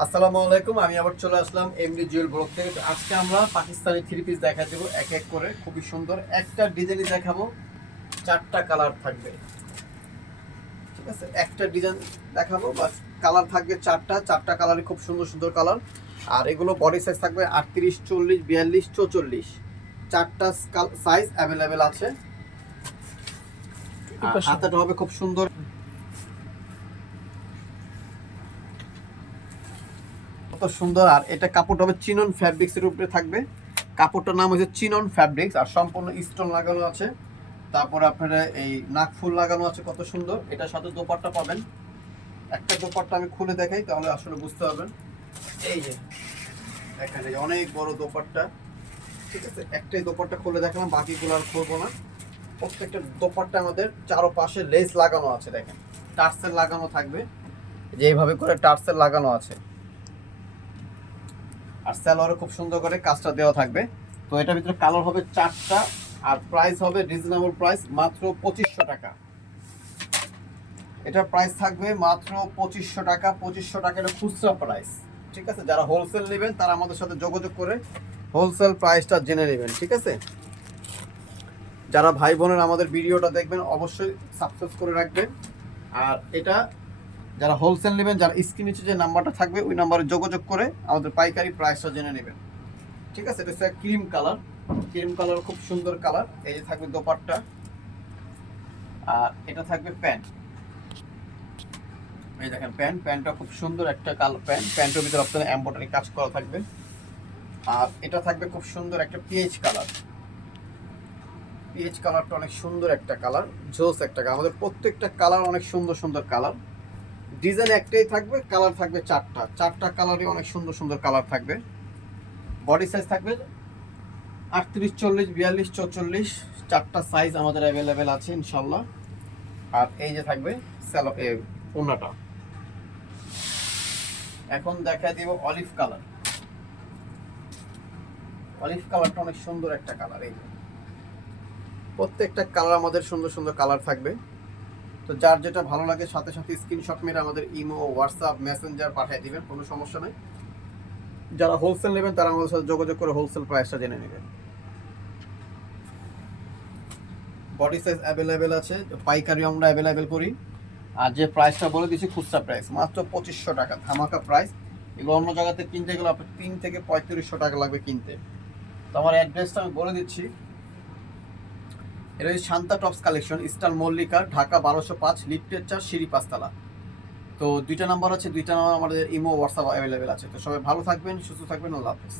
আসসালামু আলাইকুম, আমি আবার চলে আসলাম এমডি জুয়েল ব্লগ থেকে। তো আজকে আমরা পাকিস্তানি থ্রি পিস দেখা দেবো এক এক করে, খুবই সুন্দর একটা ডিজাইনই দেখাবো। চারটা কালার থাকবে, ঠিক আছে? একটা ডিজাইন দেখাবো, বাস কালার থাকবে চারটা, চারটা কালারই খুব সুন্দর সুন্দর কালার। আর এগুলো বডি সাইজ থাকবে 38, 40, 42, 44, চারটা সাইজ অ্যাভেলেবেল আছে। আর হাতাটা হবে খুব সুন্দর, কত সুন্দর। আর এটা কাপড়টা হবে চিনন ফ্যাব্রিক্স এর উপরে থাকবে। কাপড়টার নাম হচ্ছে চিনন ফ্যাব্রিক্স, আর সম্পূর্ণ স্টোন লাগানো আছে। তারপরে আপনারা এই নাকফুল লাগানো আছে, কত সুন্দর। এটার সাথে দোপাট্টা পাবেন। একটা দোপাট্টা আমি খুলে দেখাই, তাহলে আসলে বুঝতে পারবেন। এই যে এখানে অনেক বড় দোপাট্টা, ঠিক আছে? একটাই দোপাট্টা খুলে দেখালাম, বাকিগুলো আর খুলবো না। প্রত্যেকটা দোপাট্টা আমাদের চারপাশে লেস লাগানো আছে, দেখেন টার্সেল লাগানো থাকবে, যে এইভাবে করে টার্সেল লাগানো আছে। আর স্যালোয়ারে খুব সুন্দর করে কাজটা দেওয়া থাকবে। তো এটার ভিতরে কালার হবে চারটা, আর প্রাইস হবে রিজনেবল প্রাইস, মাত্র 2500 টাকা। এটার প্রাইস থাকবে মাত্র 2500 টাকা। 2500 টাকা এটা খুচরা প্রাইস, ঠিক আছে? যারা হোলসেল নেবেন তারা আমাদের সাথে যোগাযোগ করে হোলসেল প্রাইসটা জেনে নেবেন, ঠিক আছে? যারা ভাই বোনের আমাদের ভিডিওটা দেখবেন অবশ্যই সাবস্ক্রাইব করে রাখবেন। আর এটা যারা হোলসেল নেবেন, যারা স্ক্রিনে যে নাম্বারটা থাকবে ওই নাম্বারে যোগাযোগ করে আমাদের পাইকারি প্রাইসটা জেনে নেবেন, ঠিক আছে? এটা হচ্ছে ক্রিম কালার, ক্রিম কালার খুব সুন্দর কালার। এই যে থাকবে দোপাট্টা, আর এটা থাকবে প্যান্ট। এই দেখেন প্যান্টটা খুব সুন্দর একটা কালার প্যান্ট। প্যান্টের ভিতরে আপনার এমব্রয়ডারি কাজ করা থাকবে। আর এটা থাকবে খুব সুন্দর একটা পিএইচ কালার। পিএইচ কালারটা অনেক সুন্দর একটা কালার, জোস একটা কালার। আমাদের প্রত্যেকটা কালার অনেক সুন্দর সুন্দর কালার। ডিজাইন একটাই থাকবে, কালার থাকবে চারটা, চারটা কালারই অনেক সুন্দর সুন্দর কালার থাকবে। বডি সাইজ থাকবে 38, 40, 42, 44, চারটা সাইজ আমাদের অ্যাভেলেবেল আছে ইনশাল্লাহ। আর এই যে থাকবে ওড়নাটা। এখন দেখা দিব অলিভ কালার। অলিভ কালারটা অনেক সুন্দর একটা কালার। এই যে প্রত্যেকটা কালার আমাদের সুন্দর সুন্দর কালার থাকবে। তো যার যেটা ভালো লাগে সাথে সাথে স্ক্রিনশট মেরে আমাদের ইমো, হোয়াটসঅ্যাপ, মেসেঞ্জার পাঠিয়ে দিবেন, কোনো সমস্যা নেই। যারা হোলসেল নেবেন তারা আমাদের সাথে যোগাযোগ করে হোলসেল প্রাইসটা জেনে নেবেন। বডি সাইজ অ্যাভেলেবেল আছে, পাইকারি আমরা অ্যাভেলেবেল করি। আর যে প্রাইসটা বলে দিচ্ছি খুচরা প্রাইস মাত্র 2500 টাকা, ধামাকা প্রাইস। এগুলো অন্য জায়গাতে কিনতে গেলে আপনার 3 থেকে 3500 টাকা লাগবে কিনতে। তো আমার অ্যাড্রেসটা আমি বলে দিচ্ছি। এটা হচ্ছে Shanta tops collection, eastern Mallika, Dhaka 1205, লিফটের 4, সিঁড়ি 5তলা। তো দুইটা নাম্বার আছে, দুইটা নাম্বার আমাদের ইমো, হোয়াটসঅ্যাপ অ্যাভেলেবেল আছে। তো সবাই ভালো থাকবেন, সুস্থ থাকবেন, আল্লাহ হাফেজ।